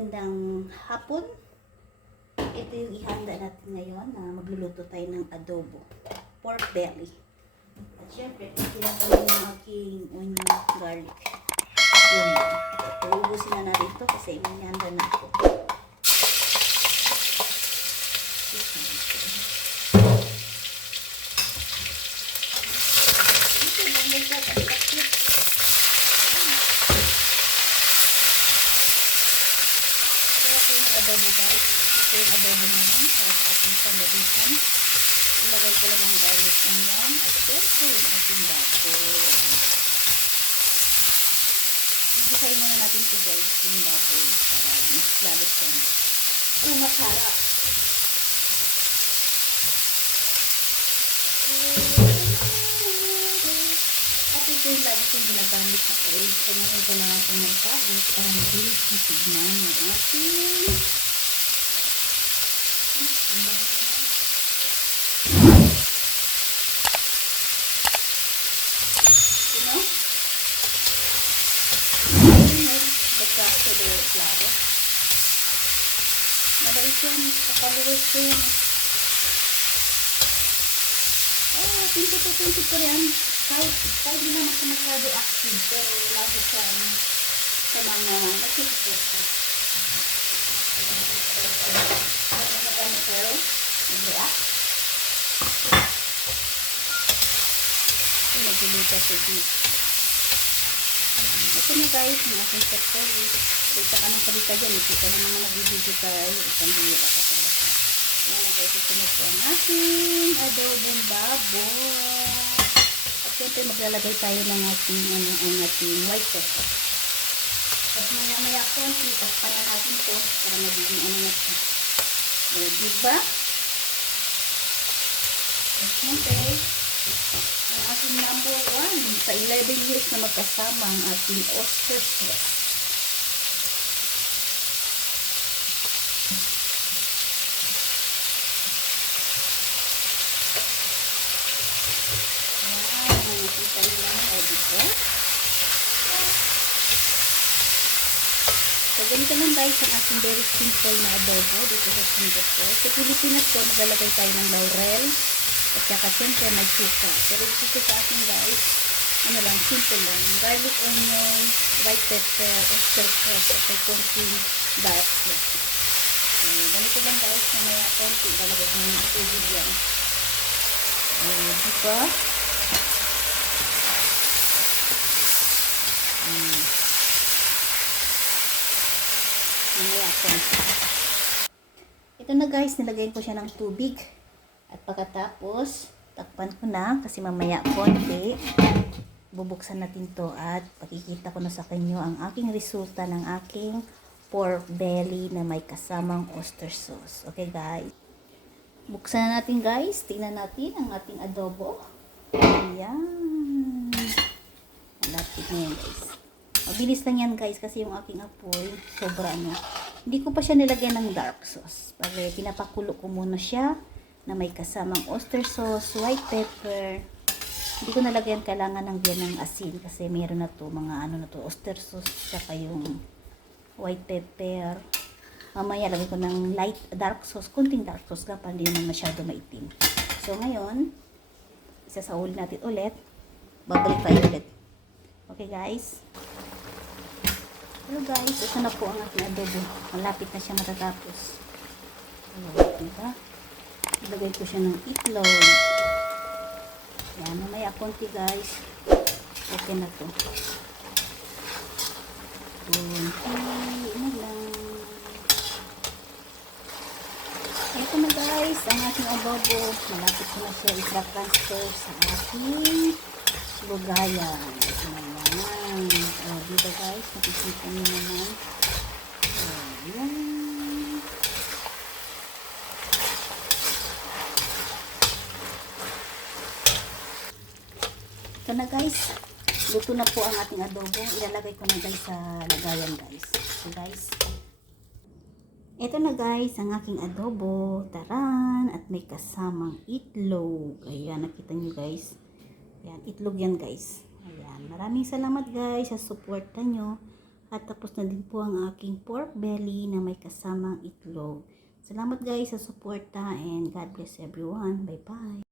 Magandang hapon. Ito yung ihanda natin ngayon na magluluto tayo ng adobo. Pork belly. At syempre, tinatawag yung aking onion garlic. Yun lang. Uubusin na natin ito kasi inihanda na ako. Adobo guys. Ito yung adobo naman para sa ating panglabihan. Ilagay ko lang ang garlic onion at syempre yung ating baboy. Ibisayin muna natin ito guys yung baboy para mas lalo siyang masarap. At ito yung lagi kong ginagamit na oil. So ngayon ko lang itong naipagod para mabilis na tignan ng ating klaro. Mabait yun. Kapaliwis ko yun. Pinto ko yan. Kahit di naman siya masyado active. Pero lagi siya sa mga nakikipot. Ano pero? Nag-react. Nag-uluta sa deep. Ito na guys, yung aking pepperoni. Kita ka ng kalita dyan. Kita na naman nag-video tayo. Isang bihira ka talaga. Yan na guys, ito na po ang aking adobong baboy. At syempre maglalagay tayo ng ating, ang ating white pepper. Tapos maya konti, takpan na natin ito para magiging na ito. Diba? At syempre, ang ating number 1 sa 11 years na magkasama ang ating oyster sauce. Yan, nakita nyo lang o dito. So, ganito lang guys ang ating very simple na adobo dito sa Singapore. Sa Pilipinas ko, maglalagay tayo ng laurel. At saka siyempre may suka. Pero dito sa akin guys, ano lang, simple lang. Garlic onion, white pepper, oyster sauce, at may konting dark sauce. So, ganito lang guys, mamaya konti, lalagay ko ng tubig yan. Diba? Mamaya konti. Ito na guys, nilagay ko siya ng tubig. At pagkatapos, takpan ko na kasi mamaya konti, bubuksan natin to at pakikita ko na sa kanyo ang aking resulta ng aking pork belly na may kasamang oyster sauce. Okay guys. Buksan na natin guys. Tingnan natin ang ating adobo. Ayan. Malapit na yan guys. Mabilis lang yan guys kasi yung aking apoy sobra Hindi ko pa siya nilagyan ng dark sauce. Pag pinapakulo ko muna siya na may kasamang oyster sauce, white pepper. Hindi ko nalagyan kailangan ng ng asin kasi meron na to mga oyster sauce saka yung white pepper. Mamaya lagay ko ng light dark sauce, kunting dark sauce lang para hindi naman masyado maitim. So ngayon, isasauli natin ulit. Babalik tayo ulit. Okay guys. Hello guys, ito na po ang aking adobo. Malapit na siya matatapos. Diba? Ilagay ko siya ng itlog. Yan, mamaya konti guys. Okay na to. Konti na lang. Ito na guys, ang ating adobo. Malapit ko na siya i-transfer sa ating lugayan. Ito na lang. Dito guys, nakikita nyo naman. Yan. Ito na guys, luto na po ang ating adobo. Ilalagay ko na guys sa lagayan guys. So guys, ito na guys ang aking adobo. Taran! At may kasamang itlog. Ayan, nakita nyo guys. Ayan, itlog yan guys. Ayan, maraming salamat guys sa suporta nyo. At tapos na din po ang aking pork belly na may kasamang itlog. Salamat guys sa suporta and God bless everyone. Bye bye.